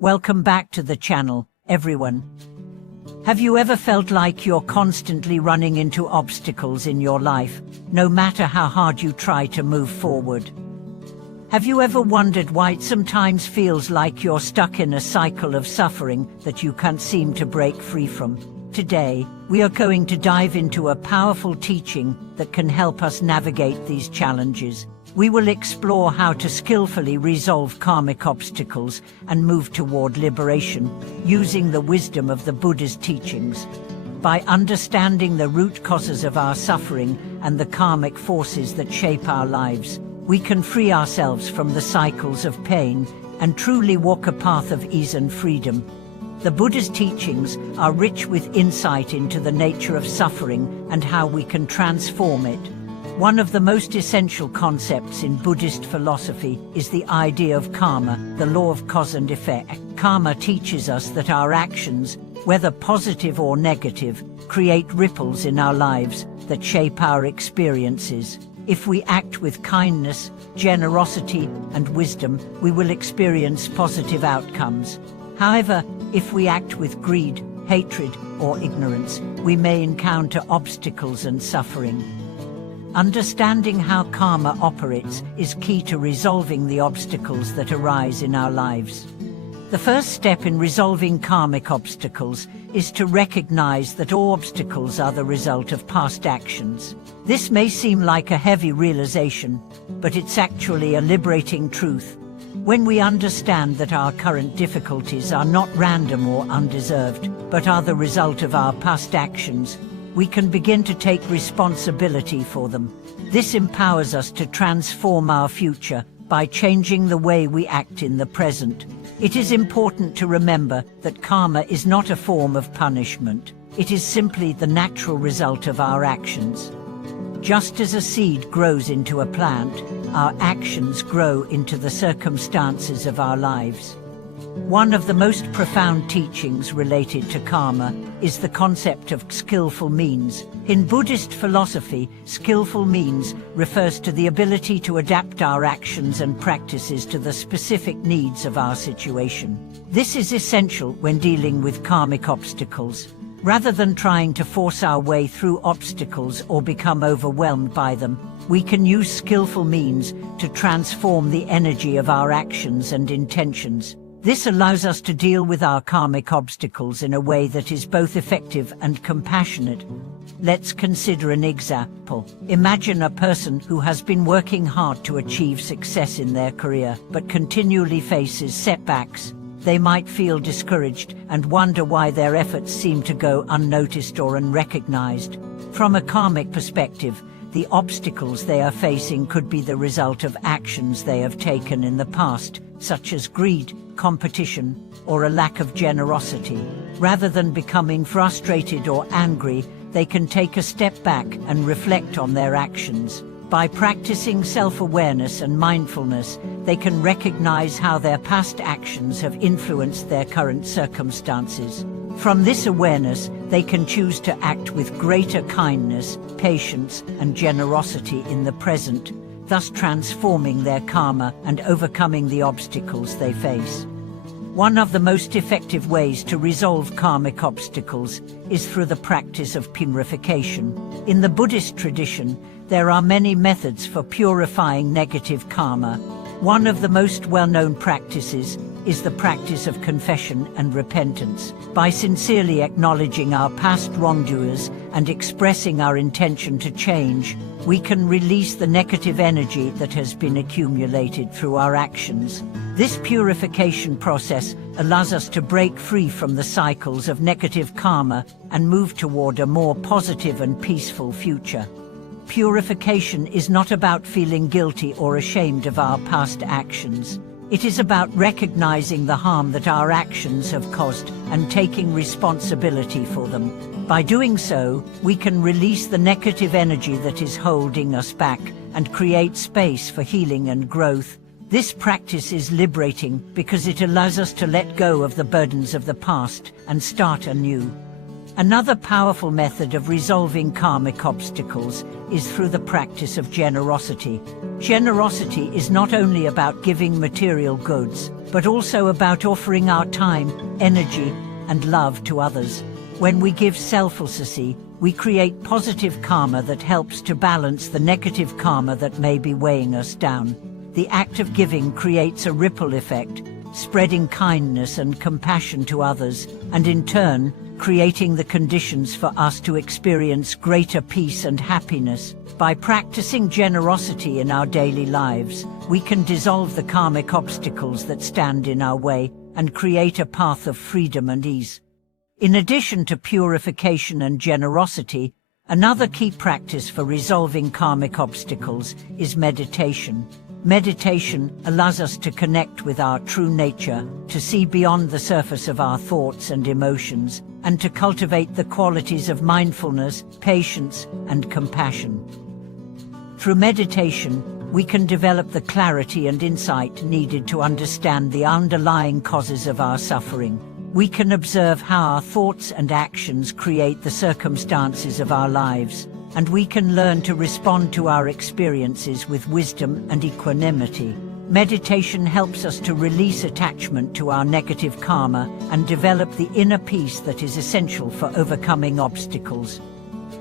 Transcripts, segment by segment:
Welcome back to the channel, everyone. Have you ever felt like you're constantly running into obstacles in your life, no matter how hard you try to move forward? Have you ever wondered why it sometimes feels like you're stuck in a cycle of suffering that you can't seem to break free from? Today, we are going to dive into a powerful teaching that can help us navigate these challenges. We will explore how to skillfully resolve karmic obstacles and move toward liberation, using the wisdom of the Buddha's teachings. By understanding the root causes of our suffering and the karmic forces that shape our lives, we can free ourselves from the cycles of pain and truly walk a path of ease and freedom. The Buddha's teachings are rich with insight into the nature of suffering and how we can transform it. One of the most essential concepts in Buddhist philosophy is the idea of karma, the law of cause and effect. Karma teaches us that our actions, whether positive or negative, create ripples in our lives that shape our experiences. If we act with kindness, generosity, and wisdom, we will experience positive outcomes. However, if we act with greed, hatred, or ignorance, we may encounter obstacles and suffering. Understanding how karma operates is key to resolving the obstacles that arise in our lives. The first step in resolving karmic obstacles is to recognize that all obstacles are the result of past actions. This may seem like a heavy realization, but it's actually a liberating truth. When we understand that our current difficulties are not random or undeserved, but are the result of our past actions, we can begin to take responsibility for them. This empowers us to transform our future by changing the way we act in the present. It is important to remember that karma is not a form of punishment. It is simply the natural result of our actions. Just as a seed grows into a plant, our actions grow into the circumstances of our lives. One of the most profound teachings related to karma is the concept of skillful means. In Buddhist philosophy, skillful means refers to the ability to adapt our actions and practices to the specific needs of our situation. This is essential when dealing with karmic obstacles. Rather than trying to force our way through obstacles or become overwhelmed by them, we can use skillful means to transform the energy of our actions and intentions. This allows us to deal with our karmic obstacles in a way that is both effective and compassionate. Let's consider an example. Imagine a person who has been working hard to achieve success in their career, but continually faces setbacks. They might feel discouraged and wonder why their efforts seem to go unnoticed or unrecognized. From a karmic perspective, the obstacles they are facing could be the result of actions they have taken in the past, such as greed, competition, or a lack of generosity. Rather than becoming frustrated or angry, they can take a step back and reflect on their actions. By practicing self-awareness and mindfulness, they can recognize how their past actions have influenced their current circumstances. From this awareness, they can choose to act with greater kindness, patience, and generosity in the present, thus transforming their karma and overcoming the obstacles they face. One of the most effective ways to resolve karmic obstacles is through the practice of purification. In the Buddhist tradition, there are many methods for purifying negative karma. One of the most well-known practices is the practice of confession and repentance. By sincerely acknowledging our past wrongdoers and expressing our intention to change, we can release the negative energy that has been accumulated through our actions. This purification process allows us to break free from the cycles of negative karma and move toward a more positive and peaceful future. Purification is not about feeling guilty or ashamed of our past actions. It is about recognizing the harm that our actions have caused and taking responsibility for them. By doing so, we can release the negative energy that is holding us back and create space for healing and growth. This practice is liberating because it allows us to let go of the burdens of the past and start anew. Another powerful method of resolving karmic obstacles is through the practice of generosity. Generosity is not only about giving material goods, but also about offering our time, energy, and love to others. When we give selflessly, we create positive karma that helps to balance the negative karma that may be weighing us down. The act of giving creates a ripple effect, spreading kindness and compassion to others, and in turn, creating the conditions for us to experience greater peace and happiness. By practicing generosity in our daily lives, we can dissolve the karmic obstacles that stand in our way and create a path of freedom and ease. In addition to purification and generosity, another key practice for resolving karmic obstacles is meditation. Meditation allows us to connect with our true nature, to see beyond the surface of our thoughts and emotions, and to cultivate the qualities of mindfulness, patience, and compassion. Through meditation, we can develop the clarity and insight needed to understand the underlying causes of our suffering. We can observe how our thoughts and actions create the circumstances of our lives, and we can learn to respond to our experiences with wisdom and equanimity. Meditation helps us to release attachment to our negative karma and develop the inner peace that is essential for overcoming obstacles.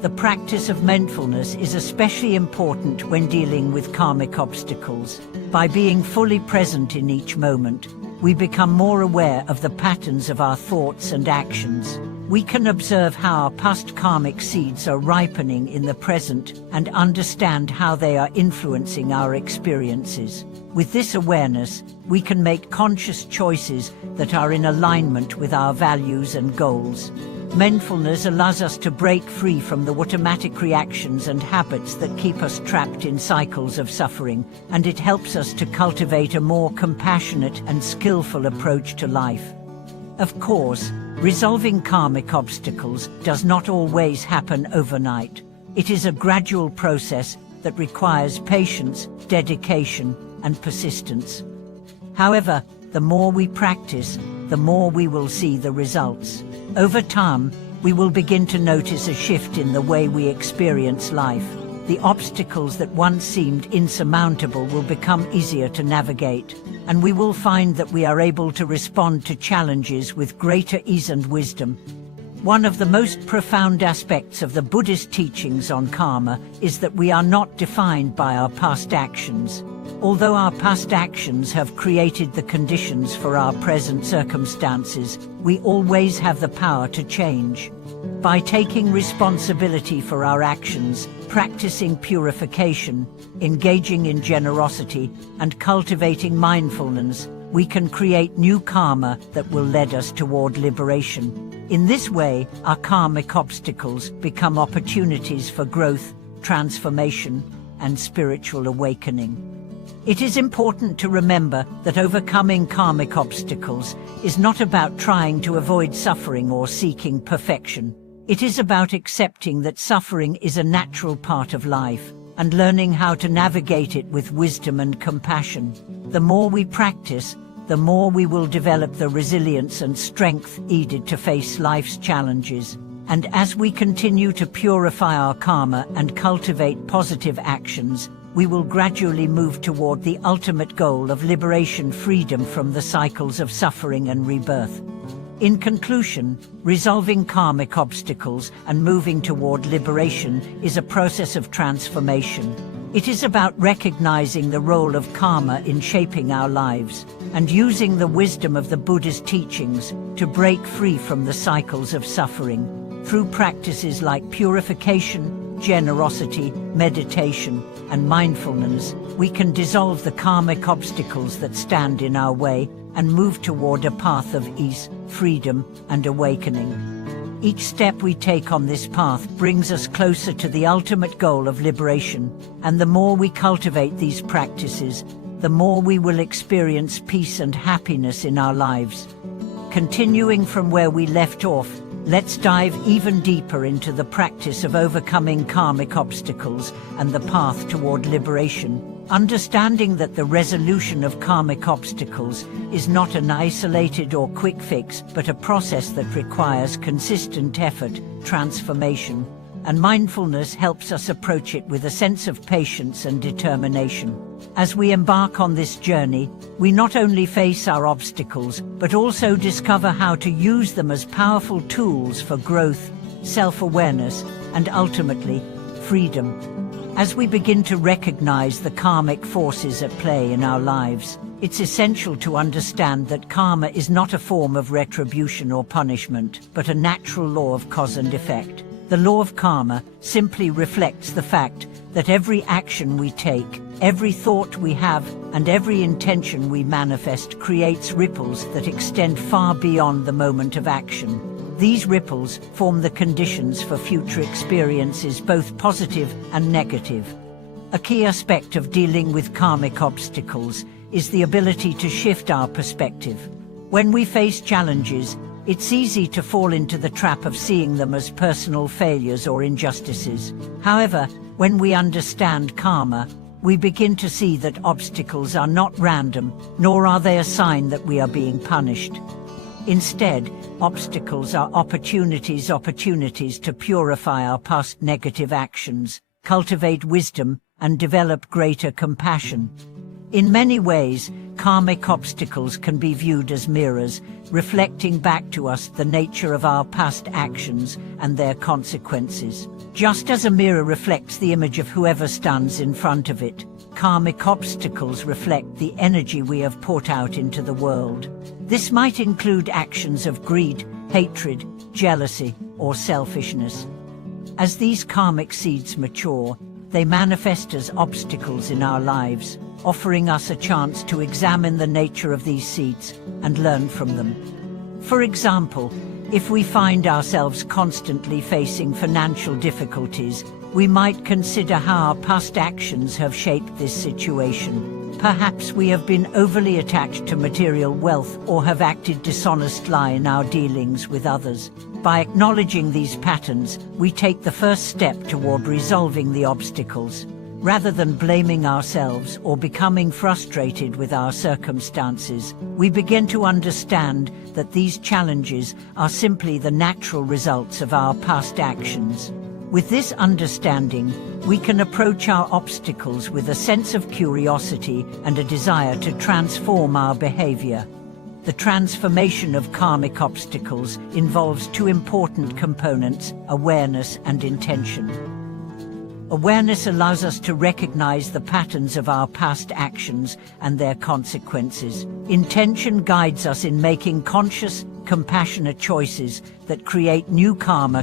The practice of mindfulness is especially important when dealing with karmic obstacles. By being fully present in each moment, we become more aware of the patterns of our thoughts and actions. We can observe how our past karmic seeds are ripening in the present and understand how they are influencing our experiences. With this awareness, we can make conscious choices that are in alignment with our values and goals. Mindfulness allows us to break free from the automatic reactions and habits that keep us trapped in cycles of suffering, and it helps us to cultivate a more compassionate and skillful approach to life. Of course, resolving karmic obstacles does not always happen overnight. It is a gradual process that requires patience, dedication, and persistence. However, the more we practice, the more we will see the results. Over time, we will begin to notice a shift in the way we experience life. The obstacles that once seemed insurmountable will become easier to navigate, and we will find that we are able to respond to challenges with greater ease and wisdom. One of the most profound aspects of the Buddhist teachings on karma is that we are not defined by our past actions. Although our past actions have created the conditions for our present circumstances, we always have the power to change. By taking responsibility for our actions, practicing purification, engaging in generosity, and cultivating mindfulness, we can create new karma that will lead us toward liberation. In this way, our karmic obstacles become opportunities for growth, transformation, and spiritual awakening. It is important to remember that overcoming karmic obstacles is not about trying to avoid suffering or seeking perfection. It is about accepting that suffering is a natural part of life and learning how to navigate it with wisdom and compassion. The more we practice, the more we will develop the resilience and strength needed to face life's challenges. And as we continue to purify our karma and cultivate positive actions, we will gradually move toward the ultimate goal of liberation, freedom from the cycles of suffering and rebirth. In conclusion, resolving karmic obstacles and moving toward liberation is a process of transformation. It is about recognizing the role of karma in shaping our lives and using the wisdom of the Buddhist teachings to break free from the cycles of suffering. Through practices like purification, generosity, meditation, and mindfulness, we can dissolve the karmic obstacles that stand in our way and move toward a path of ease, freedom, and awakening. Each step we take on this path brings us closer to the ultimate goal of liberation, and the more we cultivate these practices, the more we will experience peace and happiness in our lives. Continuing from where we left off, let's dive even deeper into the practice of overcoming karmic obstacles and the path toward liberation, understanding that the resolution of karmic obstacles is not an isolated or quick fix, but a process that requires consistent effort, transformation, and mindfulness helps us approach it with a sense of patience and determination. As we embark on this journey, we not only face our obstacles, but also discover how to use them as powerful tools for growth, self-awareness, and ultimately, freedom. As we begin to recognize the karmic forces at play in our lives, it's essential to understand that karma is not a form of retribution or punishment, but a natural law of cause and effect. The law of karma simply reflects the fact that every action we take, every thought we have, and every intention we manifest creates ripples that extend far beyond the moment of action. These ripples form the conditions for future experiences, both positive and negative. A key aspect of dealing with karmic obstacles is the ability to shift our perspective. When we face challenges, it's easy to fall into the trap of seeing them as personal failures or injustices. However, when we understand karma, we begin to see that obstacles are not random, nor are they a sign that we are being punished. Instead, obstacles are opportunities to purify our past negative actions, cultivate wisdom, and develop greater compassion. In many ways, karmic obstacles can be viewed as mirrors, reflecting back to us the nature of our past actions and their consequences. Just as a mirror reflects the image of whoever stands in front of it, karmic obstacles reflect the energy we have put out into the world. This might include actions of greed, hatred, jealousy, or selfishness. As these karmic seeds mature, they manifest as obstacles in our lives, offering us a chance to examine the nature of these seeds and learn from them. For example, if we find ourselves constantly facing financial difficulties, we might consider how our past actions have shaped this situation. Perhaps we have been overly attached to material wealth or have acted dishonestly in our dealings with others. By acknowledging these patterns, we take the first step toward resolving the obstacles. Rather than blaming ourselves or becoming frustrated with our circumstances, we begin to understand that these challenges are simply the natural results of our past actions. With this understanding, we can approach our obstacles with a sense of curiosity and a desire to transform our behavior. The transformation of karmic obstacles involves two important components: awareness and intention. Awareness allows us to recognize the patterns of our past actions and their consequences. Intention guides us in making conscious, compassionate choices that create new karma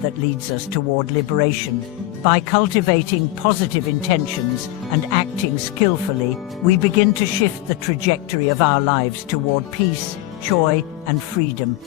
that leads us toward liberation. By cultivating positive intentions and acting skillfully, we begin to shift the trajectory of our lives toward peace, joy, and freedom.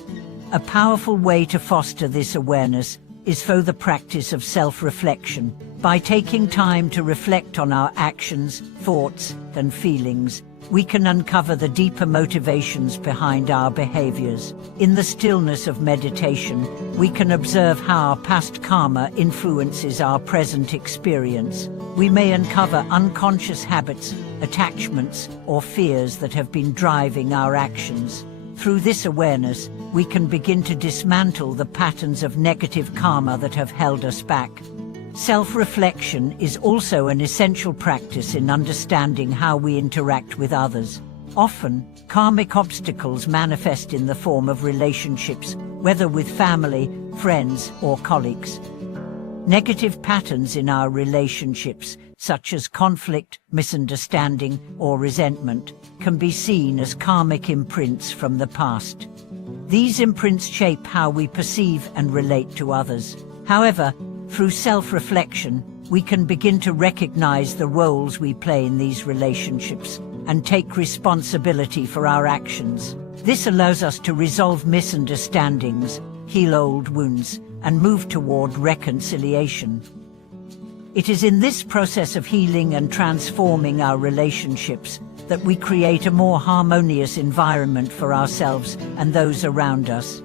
A powerful way to foster this awareness is through the practice of self-reflection. By taking time to reflect on our actions, thoughts, and feelings, we can uncover the deeper motivations behind our behaviors. In the stillness of meditation, we can observe how our past karma influences our present experience. We may uncover unconscious habits, attachments, or fears that have been driving our actions. Through this awareness, we can begin to dismantle the patterns of negative karma that have held us back. Self-reflection is also an essential practice in understanding how we interact with others. Often, karmic obstacles manifest in the form of relationships, whether with family, friends, or colleagues. Negative patterns in our relationships, such as conflict, misunderstanding, or resentment, can be seen as karmic imprints from the past. These imprints shape how we perceive and relate to others. However, through self-reflection, we can begin to recognize the roles we play in these relationships and take responsibility for our actions. This allows us to resolve misunderstandings, heal old wounds, and move toward reconciliation. It is in this process of healing and transforming our relationships that we create a more harmonious environment for ourselves and those around us.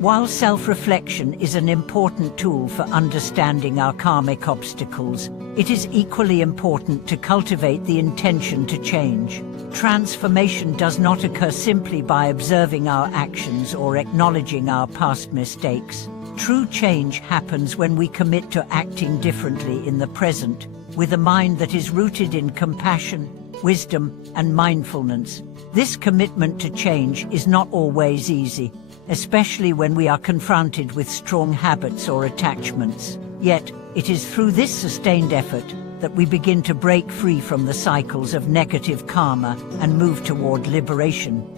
While self-reflection is an important tool for understanding our karmic obstacles, it is equally important to cultivate the intention to change. Transformation does not occur simply by observing our actions or acknowledging our past mistakes. True change happens when we commit to acting differently in the present, with a mind that is rooted in compassion, wisdom, and mindfulness. This commitment to change is not always easy, especially when we are confronted with strong habits or attachments. Yet, it is through this sustained effort that we begin to break free from the cycles of negative karma and move toward liberation.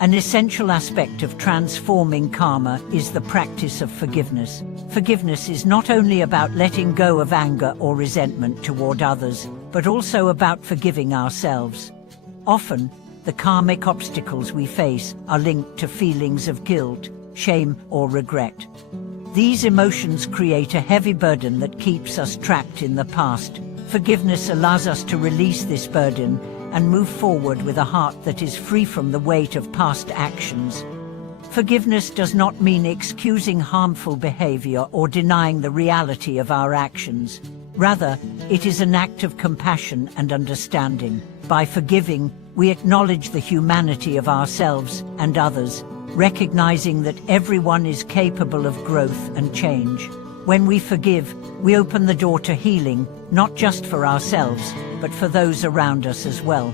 An essential aspect of transforming karma is the practice of forgiveness. Forgiveness is not only about letting go of anger or resentment toward others, but also about forgiving ourselves. Often, the karmic obstacles we face are linked to feelings of guilt, shame, or regret. These emotions create a heavy burden that keeps us trapped in the past. Forgiveness allows us to release this burden and move forward with a heart that is free from the weight of past actions. Forgiveness does not mean excusing harmful behavior or denying the reality of our actions. Rather, it is an act of compassion and understanding. By forgiving, we acknowledge the humanity of ourselves and others, recognizing that everyone is capable of growth and change. When we forgive, we open the door to healing, not just for ourselves, but for those around us as well.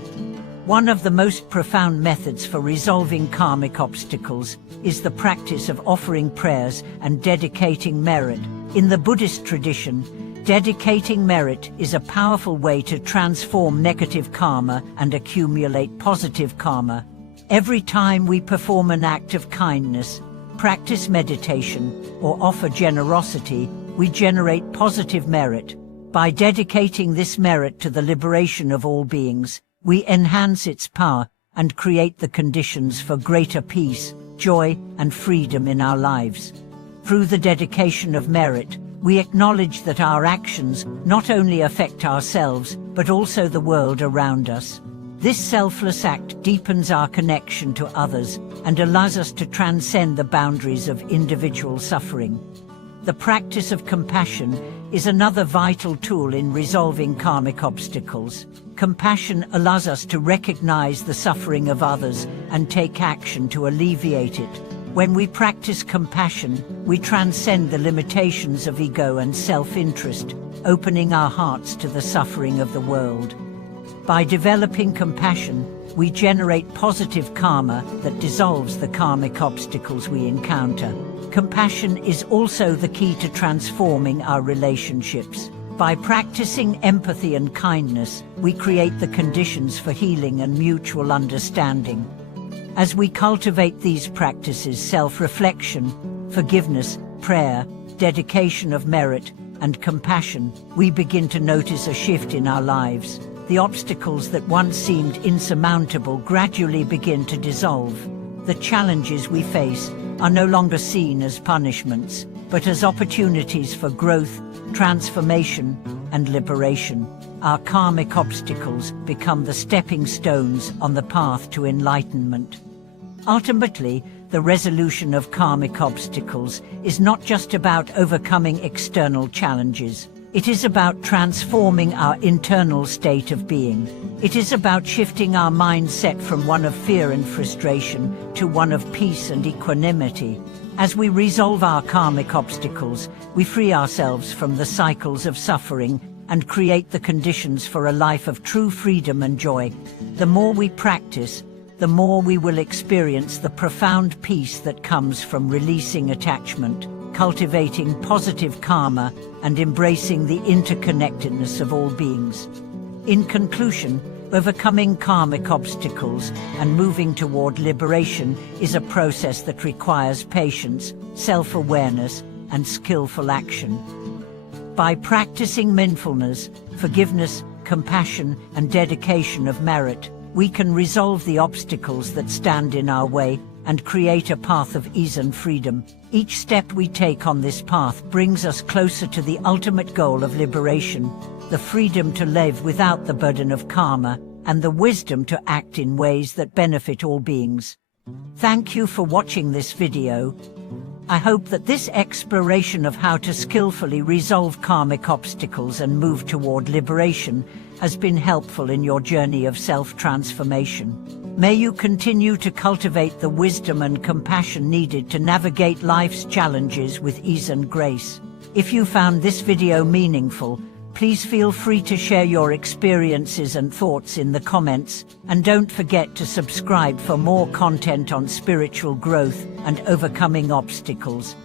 One of the most profound methods for resolving karmic obstacles is the practice of offering prayers and dedicating merit. In the Buddhist tradition, dedicating merit is a powerful way to transform negative karma and accumulate positive karma. Every time we perform an act of kindness, practice meditation, or offer generosity, we generate positive merit. By dedicating this merit to the liberation of all beings, we enhance its power and create the conditions for greater peace, joy, and freedom in our lives. Through the dedication of merit, we acknowledge that our actions not only affect ourselves, but also the world around us. This selfless act deepens our connection to others and allows us to transcend the boundaries of individual suffering. The practice of compassion is another vital tool in resolving karmic obstacles. Compassion allows us to recognize the suffering of others and take action to alleviate it. When we practice compassion, we transcend the limitations of ego and self-interest, opening our hearts to the suffering of the world. By developing compassion, we generate positive karma that dissolves the karmic obstacles we encounter. Compassion is also the key to transforming our relationships. By practicing empathy and kindness, we create the conditions for healing and mutual understanding. As we cultivate these practices, self-reflection, forgiveness, prayer, dedication of merit, and compassion, we begin to notice a shift in our lives. The obstacles that once seemed insurmountable gradually begin to dissolve. The challenges we face are no longer seen as punishments, but as opportunities for growth, transformation, and liberation. Our karmic obstacles become the stepping stones on the path to enlightenment. Ultimately, the resolution of karmic obstacles is not just about overcoming external challenges. It is about transforming our internal state of being. It is about shifting our mindset from one of fear and frustration to one of peace and equanimity. As we resolve our karmic obstacles, we free ourselves from the cycles of suffering and create the conditions for a life of true freedom and joy. The more we practice, the more we will experience the profound peace that comes from releasing attachment, cultivating positive karma, and embracing the interconnectedness of all beings. In conclusion, overcoming karmic obstacles and moving toward liberation is a process that requires patience, self-awareness, and skillful action. By practicing mindfulness, forgiveness, compassion, and dedication of merit, we can resolve the obstacles that stand in our way and create a path of ease and freedom. Each step we take on this path brings us closer to the ultimate goal of liberation, the freedom to live without the burden of karma, and the wisdom to act in ways that benefit all beings. Thank you for watching this video. I hope that this exploration of how to skillfully resolve karmic obstacles and move toward liberation has been helpful in your journey of self-transformation. May you continue to cultivate the wisdom and compassion needed to navigate life's challenges with ease and grace. If you found this video meaningful, please feel free to share your experiences and thoughts in the comments, and don't forget to subscribe for more content on spiritual growth and overcoming obstacles.